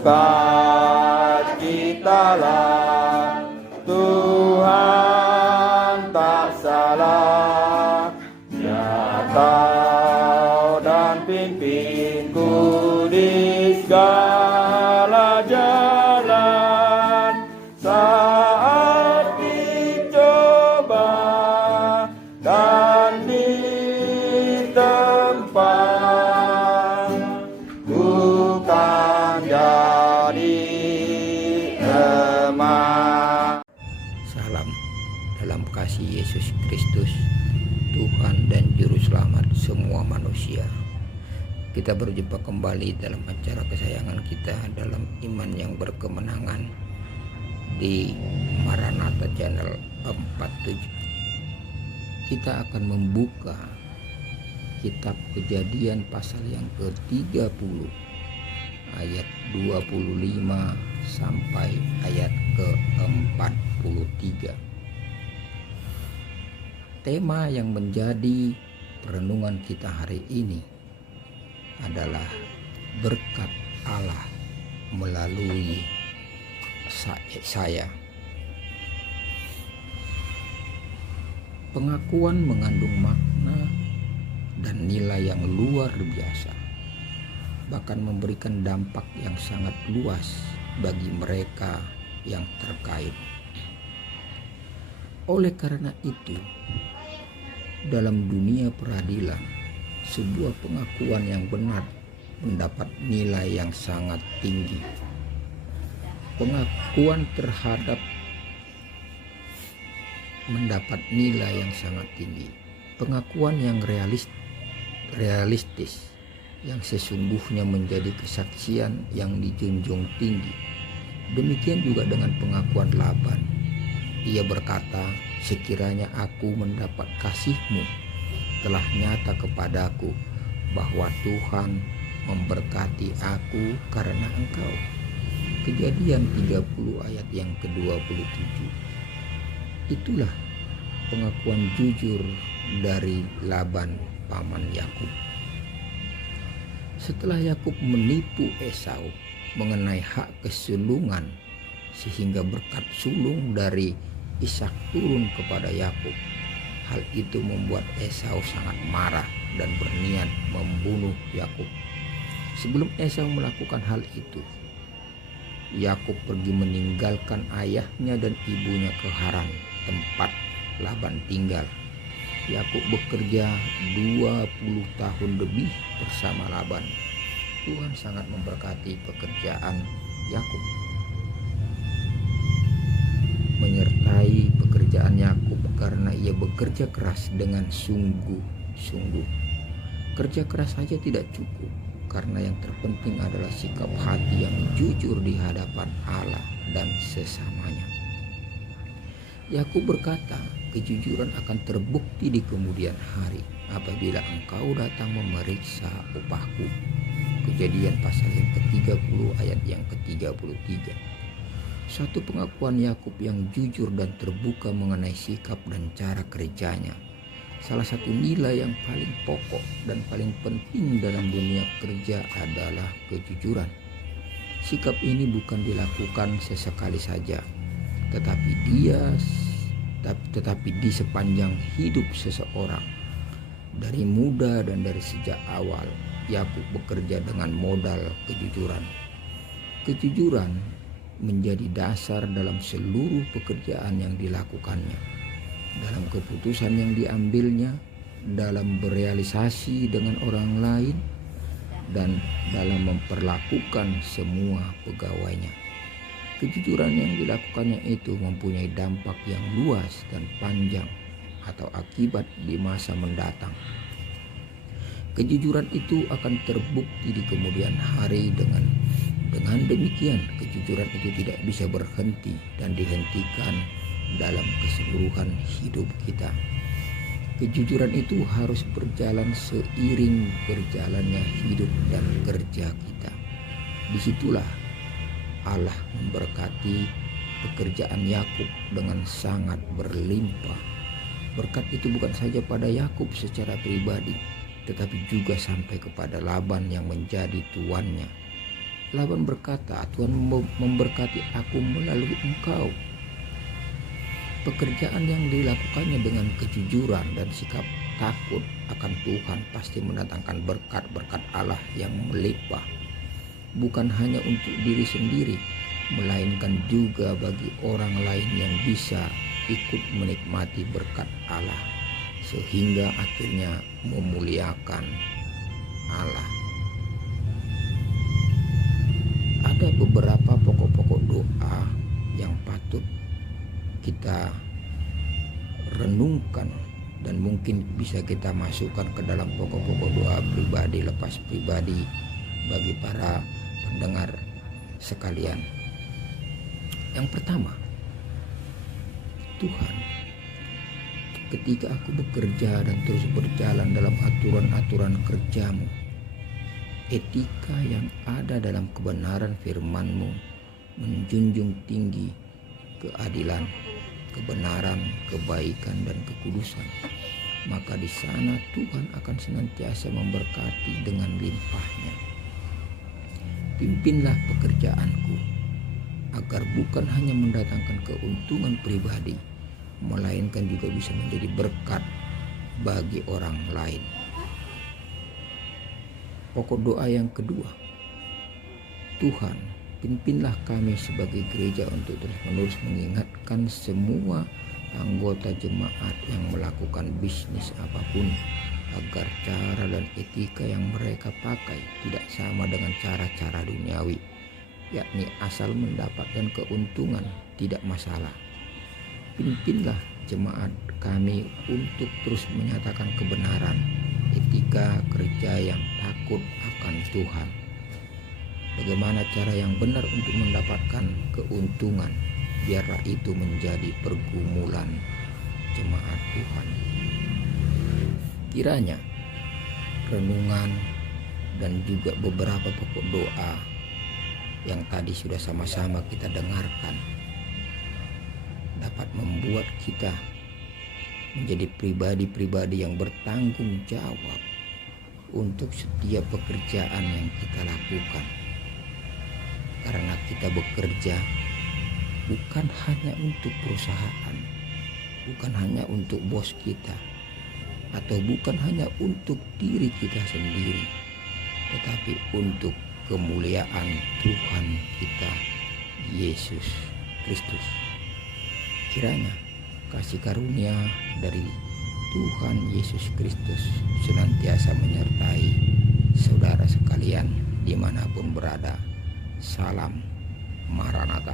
sukacitalah, Tuhan tak salah. Dia tahu dan pimpinku di segala jalan. Saat dicoba dan ditempa, bukan jadi lemah. Salam dalam kasih Yesus Kristus, Tuhan dan Juru Selamat semua manusia. Kita berjumpa kembali dalam acara kesayangan kita dalam iman yang berkemenangan di Maranatha Channel 47. Kita akan membuka kitab Kejadian pasal yang ke-30 ayat 25 sampai ayat ke-43. Tema yang menjadi perenungan kita hari ini adalah berkat Allah melalui saya. Pengakuan mengandung makna dan nilai yang luar biasa, bahkan memberikan dampak yang sangat luas bagi mereka yang terkait. Oleh karena itu, dalam dunia peradilan, sebuah pengakuan yang benar mendapat nilai yang sangat tinggi. Pengakuan terhadap mendapat nilai yang sangat tinggi. Pengakuan yang realistis, yang sesungguhnya menjadi kesaksian yang dijunjung tinggi. Demikian juga dengan pengakuan Laban. Ia berkata, sekiranya aku mendapat kasih-Mu, telah nyata kepadaku bahwa Tuhan memberkati aku karena Engkau. Kejadian 30 ayat yang ke-27. Itulah pengakuan jujur dari Laban paman Yakub. Setelah Yakub menipu Esau mengenai hak kesulungan, sehingga berkat sulung dari Ishak turun kepada Yakub, hal itu membuat Esau sangat marah dan berniat membunuh Yakub. Sebelum Esau melakukan hal itu, Yakub pergi meninggalkan ayahnya dan ibunya ke Haran, tempat Laban tinggal. Yakub bekerja 20 tahun lebih bersama Laban. Tuhan sangat memberkati pekerjaan Yakub, menyertai pekerjaan Yakub karena ia bekerja keras dengan sungguh-sungguh. Kerja keras saja tidak cukup, karena yang terpenting adalah sikap hati yang jujur di hadapan Allah dan sesamanya. Yakub berkata, kejujuran akan terbukti di kemudian hari apabila engkau datang memeriksa upahku. Kejadian pasal yang ke-30 ayat yang ke-33. Suatu pengakuan Yakub yang jujur dan terbuka mengenai sikap dan cara kerjanya. Salah satu nilai yang paling pokok dan paling penting dalam dunia kerja adalah kejujuran. Sikap ini bukan dilakukan sesekali saja, tetapi di sepanjang hidup seseorang. Dari muda dan dari sejak awal, Yakub bekerja dengan modal kejujuran. Kejujuran menjadi dasar dalam seluruh pekerjaan yang dilakukannya, dalam keputusan yang diambilnya, dalam berealisasi dengan orang lain, dan dalam memperlakukan semua pegawainya. Kejujuran yang dilakukannya itu mempunyai dampak yang luas dan panjang atau akibat di masa mendatang. Kejujuran itu akan terbukti di kemudian hari. Dengan demikian, kejujuran itu tidak bisa berhenti dan dihentikan dalam keseluruhan hidup kita. Kejujuran itu harus berjalan seiring berjalannya hidup dan kerja kita. Disitulah Allah memberkati pekerjaan Yakub dengan sangat berlimpah. Berkat itu bukan saja pada Yakub secara pribadi, tetapi juga sampai kepada Laban yang menjadi tuannya. Laban berkata, Tuhan memberkati aku melalui engkau. Pekerjaan yang dilakukannya dengan kejujuran dan sikap takut akan Tuhan pasti mendatangkan berkat-berkat Allah yang melimpah. Bukan hanya untuk diri sendiri, melainkan juga bagi orang lain yang bisa ikut menikmati berkat Allah, sehingga akhirnya memuliakan Allah. Ada beberapa pokok-pokok doa yang patut kita renungkan dan mungkin bisa kita masukkan ke dalam pokok-pokok doa pribadi lepas pribadi bagi para pendengar sekalian. Yang pertama, Tuhan, ketika aku bekerja dan terus berjalan dalam aturan-aturan kerja-Mu, etika yang ada dalam kebenaran firman-Mu menjunjung tinggi keadilan, kebenaran, kebaikan, dan kekudusan, maka di sana Tuhan akan senantiasa memberkati dengan limpahnya. Pimpinlah pekerjaanku agar bukan hanya mendatangkan keuntungan pribadi, melainkan juga bisa menjadi berkat bagi orang lain. Pokok doa yang kedua, Tuhan, pimpinlah kami sebagai gereja untuk terus-menerus mengingatkan semua anggota jemaat yang melakukan bisnis apapun agar cara dan etika yang mereka pakai tidak sama dengan cara-cara duniawi, yakni asal mendapatkan keuntungan tidak masalah. Pimpinlah jemaat kami untuk terus menyatakan kebenaran, etika kerja yang takut akan Tuhan. Bagaimana cara yang benar untuk mendapatkan keuntungan, biarlah itu menjadi pergumulan jemaat Tuhan. Kiranya renungan dan juga beberapa pokok doa yang tadi sudah sama-sama kita dengarkan dapat membuat kita menjadi pribadi-pribadi yang bertanggung jawab untuk setiap pekerjaan yang kita lakukan. Karena kita bekerja bukan hanya untuk perusahaan, bukan hanya untuk bos kita, atau bukan hanya untuk diri kita sendiri, tetapi untuk kemuliaan Tuhan kita, Yesus Kristus. Kiranya kasih karunia dari Tuhan Yesus Kristus senantiasa menyertai saudara sekalian dimanapun berada. Salam Maranatha.